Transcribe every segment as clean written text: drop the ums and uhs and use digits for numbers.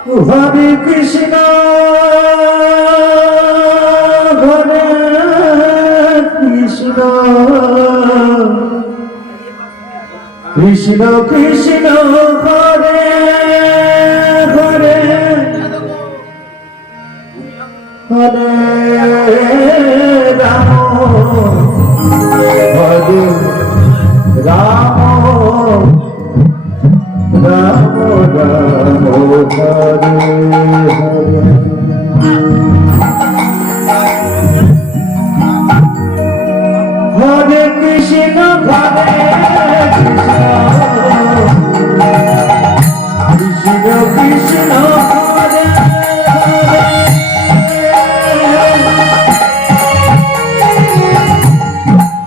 Hare Krishna Hare Krishna Krishna Krishna Hare Hare Hare Ram Hare Ram Ram Ram Hare Hare Hare Krishna Hare Krishna Krishna Hare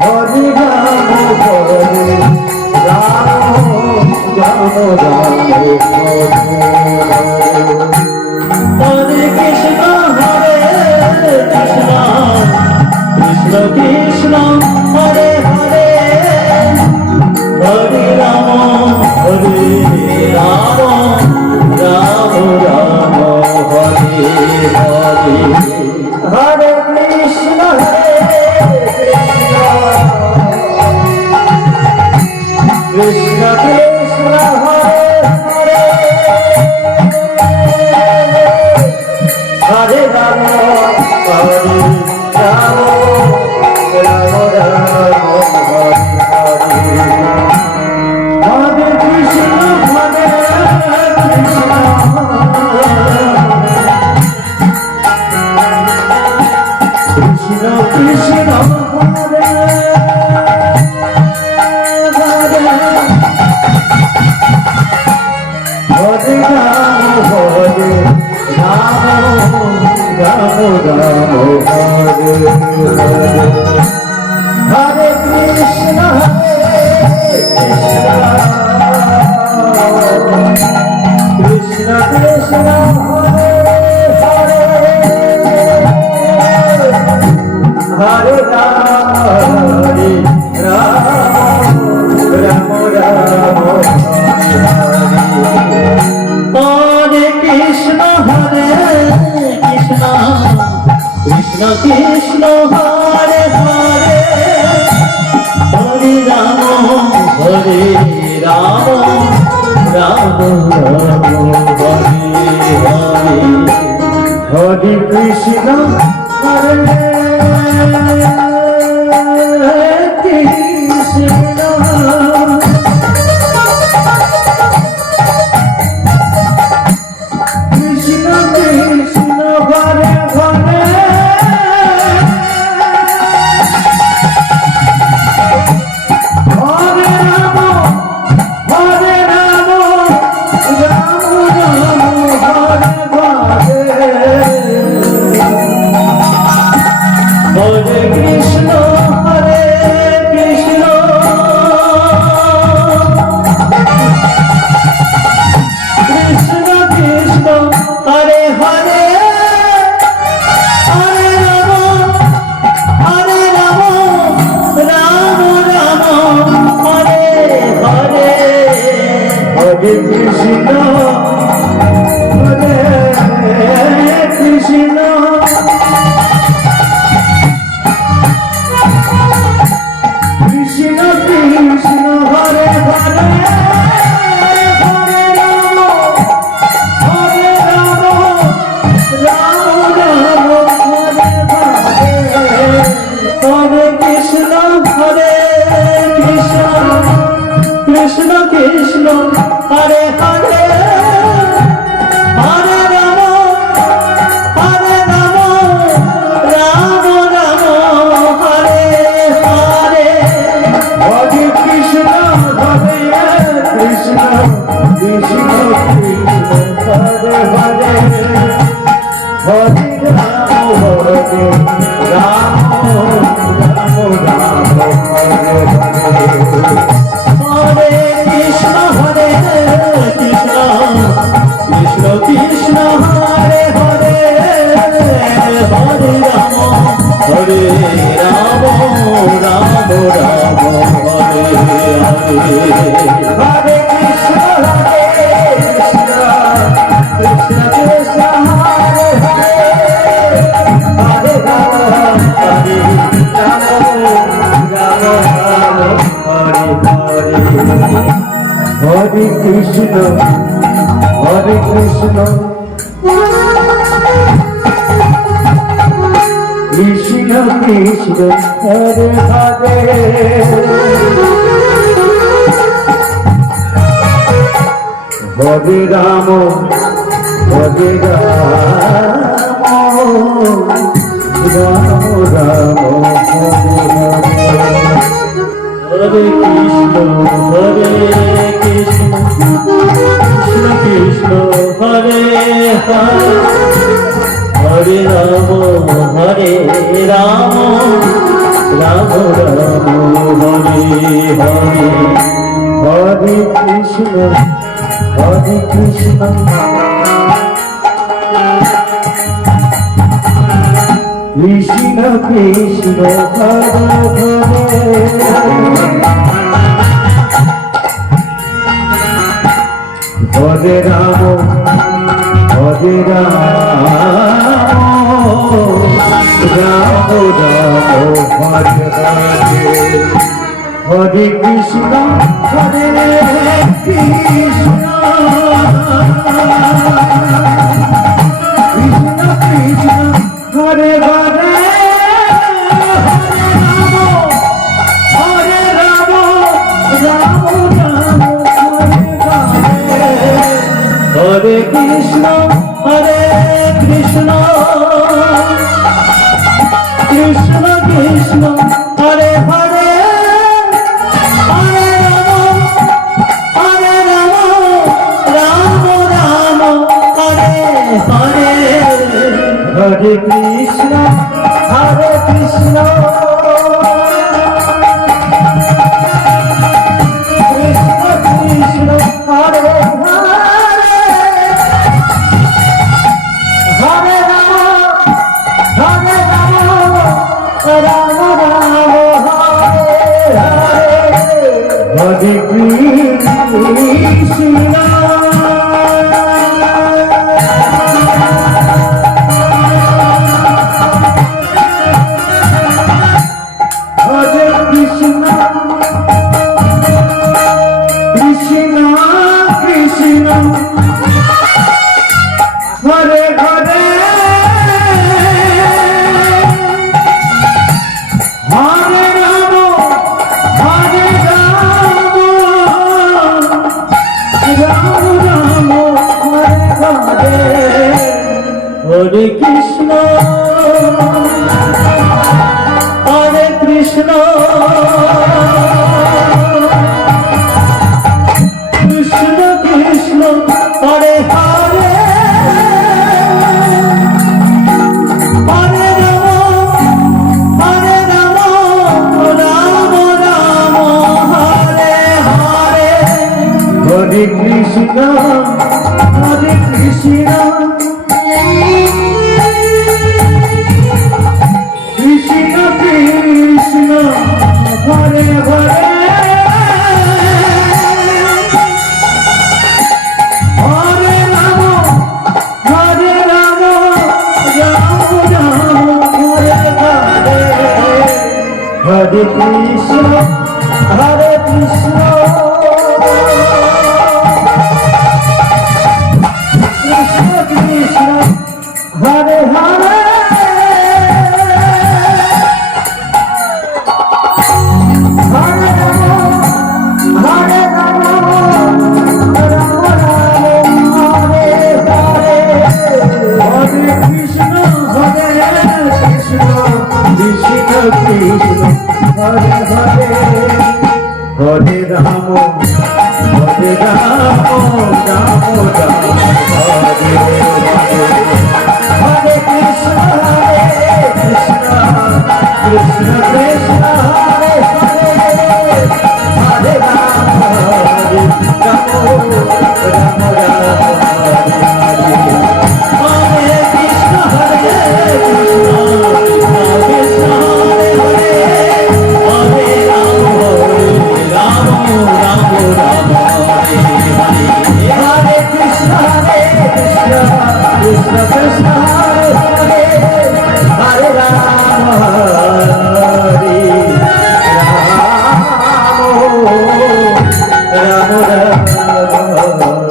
Hare Ram Hare Ram Ram Ram Hare Krishna Hare Krishna Krishna Krishna Hare Hare Hare Ram Hare Ram Ram Ram Hare Hare Hare Krishna Hare Krishna Krishna Hare Hare Hare Ram Hare Ram Ram Ram Hare Hare Krishna Hare Krishna Krishna Krishna Hare Hare Hare Ram Hare Ram Ram Ram Hare Hare Krishna Krishna Krishna Hare Hare Hare Ram Hare Ram Ram Ram Hare Krishna Hare Krishna Krishna Krishna Hare Hare Hare Ram Hare Ram Ram Ram Hare Hare Hare Krishna Hare Krishna Krishna Krishna Hare Hare Hare Ram Hare Ram Ram Ram Hare Hare Hare Krishna Hare Krishna Krishna Krishna Hare Hare Hare Ram Ram Ram Hare Hare Hare Krishna Hare Krishna Krishna Krishna Hare Hare Hare Ram Ram Ram Hare Hare Hare Krishna Hare Krishna Krishna Krishna Hare Hare Hare Ram Ram Ram Hare Hare Hare Krishna Hare Krishna Krishna Krishna Hare Hare Hare Ram Hare Ram Ram Ram Hare Hare Hare Krishna Hare Krishna Krishna Krishna Hare Hare Hare Ram Hare Ram Ram Ram Hare Hare Hare Krishna Hare Krishna Krishna Hare Krishna, Hare Krishna, Krishna Krishna, Hare Hare, Hare Rama, Hare Rama, Rama Rama, Hare Krishna, Hare Krishna, Krishna Krishna, Hare Hare, Hare Rama, Hare Rama, Rama Rama, Hare Hare, Hare Krishna, Hare Krishna, Krishna Krishna, Hare Hare, Hare Rama, Hare Rama, Rama Rama, Hare Hare, Hare Krishna, Hare Krishna, Krishna Krishna, Hare Hare, Hare Rama, Rama Rama, Hare Krishna, Hare Krishna, Krishna Krishna, Hare Hare, Hare Rama, Rama Rama, Hare Hare, Hare Krishna, Hare Krishna, Krishna Krishna, Hare Hare, Hare Rama, Hare Rama, Rama Rama, Hare Hare, Hare Krishna. Hare Krishna, Krishna Krishna, Hare Hare, Hare Rama, Hare Rama, Rama Rama, Hare Hare, Hare Krishna, Hare Krishna, Krishna Krishna, Hare Hare, Hare Rama, Hare Rama, Rama Rama, Hare Hare, Hare Krishna, Hare Krishna, Krishna Krishna, Hare Hare, Hare Rama, Hare Rama, Rama Rama, Hare Hare, Hare Krishna, Hare Krishna, Krishna Krishna, Hare Hare, Hare Rama, Hare Rama, Rama Rama, Hare Hare, Hare Krishna, Hare Krishna, Krishna Krishna, Hare Hare, Hare Rama, Hare Rama, Rama Rama, Hare Hare, Hare Krishna, Krishna Krishna, Hare Hare, Hare Rama, Hare Rama, Rama Rama, Hare Hare, Hare Krishna, Hare Krishna, Krishna Hare Hare, Hare Rama, Rama Rama, Hare Hare, Hare Krishna, Krishna Krishna, Hare Hare, Hare Rama, Hare Rama, Rama Rama, Ram